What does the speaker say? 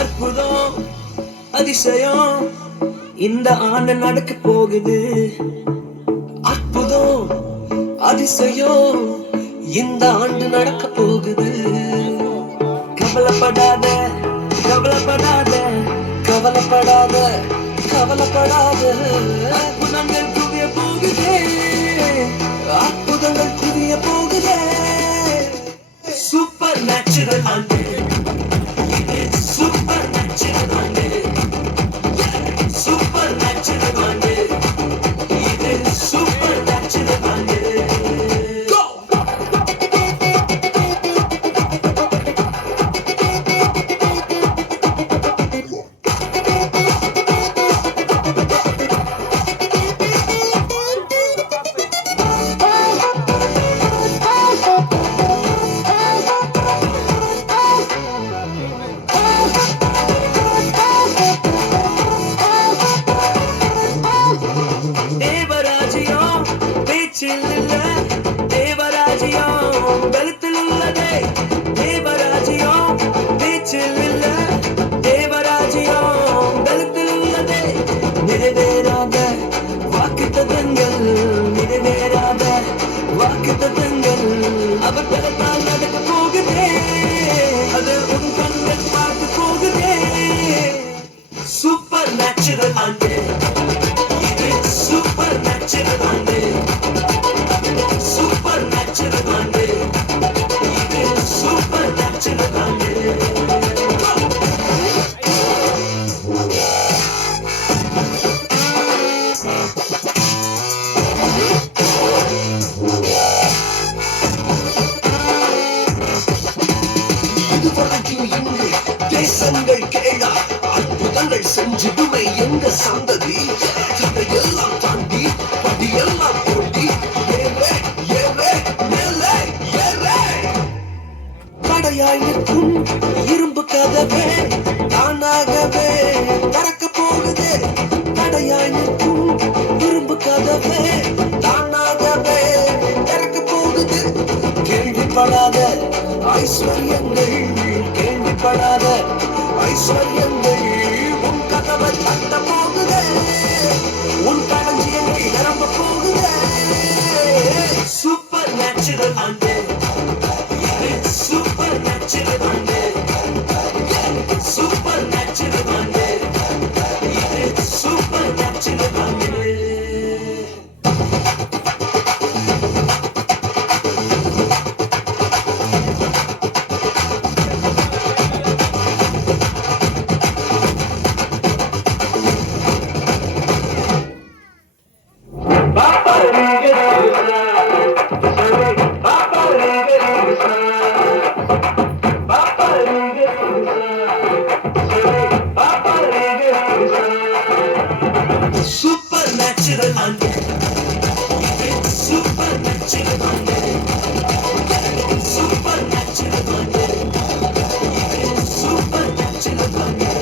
அற்புதம் அதிசயம் இந்த ஆண்டு நடக்க போகுது. அற்புதம் அதிசயம் இந்த ஆண்டு நடக்க போகுது. கவலைப்படாத கவலைப்படாத கவலைப்படாத கவலைப்படாத. அற்புதங்கள் குவிய போகுதே, அற்புதங்கள் குவிய போகுதே. சூப்பர் நேச்சுரல் ஆண்டு, சூப்பர் நேச்சுரல் ஆண்டு, சூப்பர் நேச்சுரல் ஆண்டு, இது சூப்பர் நேச்சுரல் ஆண்டு. தேவராஜ்யம் பேச்சில் இல்ல, தேவராஜ்யம் பலத்தில் உள்ளதே. தேவராஜ்யம் பேச்சில் இல்ல, தேவராஜ்யம் பலத்தில் உள்ளதே. நிறைவேறாத வாக்குத்தத்தங்கள், நிறைவேறாத வாக்குத்தத்தங்கள் அவர் பலத்தால் நடக்க போகுதே. அது உன் கண்கள் பார்க்க போகுதே. சூப்பர் நேச்சுரல் ஆண்டு, சூப்பர் நேச்சுரல் ஆண்டு, சூப்பர் நேச்சுரல் ஆண்டு, இது சூப்பர் நேச்சுரல் ஆண்டு. இதுவரைக்கும் இங்கு தேசங்கள் கேளா, அற்புதங்கள் செஞ்சிடுமே எங்க சந்ததி. எல்லாம் தாண்டி படியெல்லாம் போட்டி ஏலே ஏலே மேலே ஏலே. தடையாய் நிற்கும் இரும்பு கதவே தானாகவே திறக்க போகுது. தடையாய் நிற்கும் இரும்பு கதவே தானாகவே திறக்க போகுது. கேள்விப்படாத ஐஸ்வர்யங்கள், கேள்விப்படாத ஐஸ்வர்யங்கள் உன் கதவை தட்ட போகுது. உன் களஞ்சியங்கள் நிரம்ப போகுது. சூப்பர் நேச்சுரல் ஆண்டு, இது சூப்பர் நேச்சுரல் ஆண்டு, சூப்பர் நேச்சுரல் ஆண்டு, இது சூப்பர் நேச்சுரல் ஆண்டு. Supernatural under, supernatural under, supernatural under, supernatural under.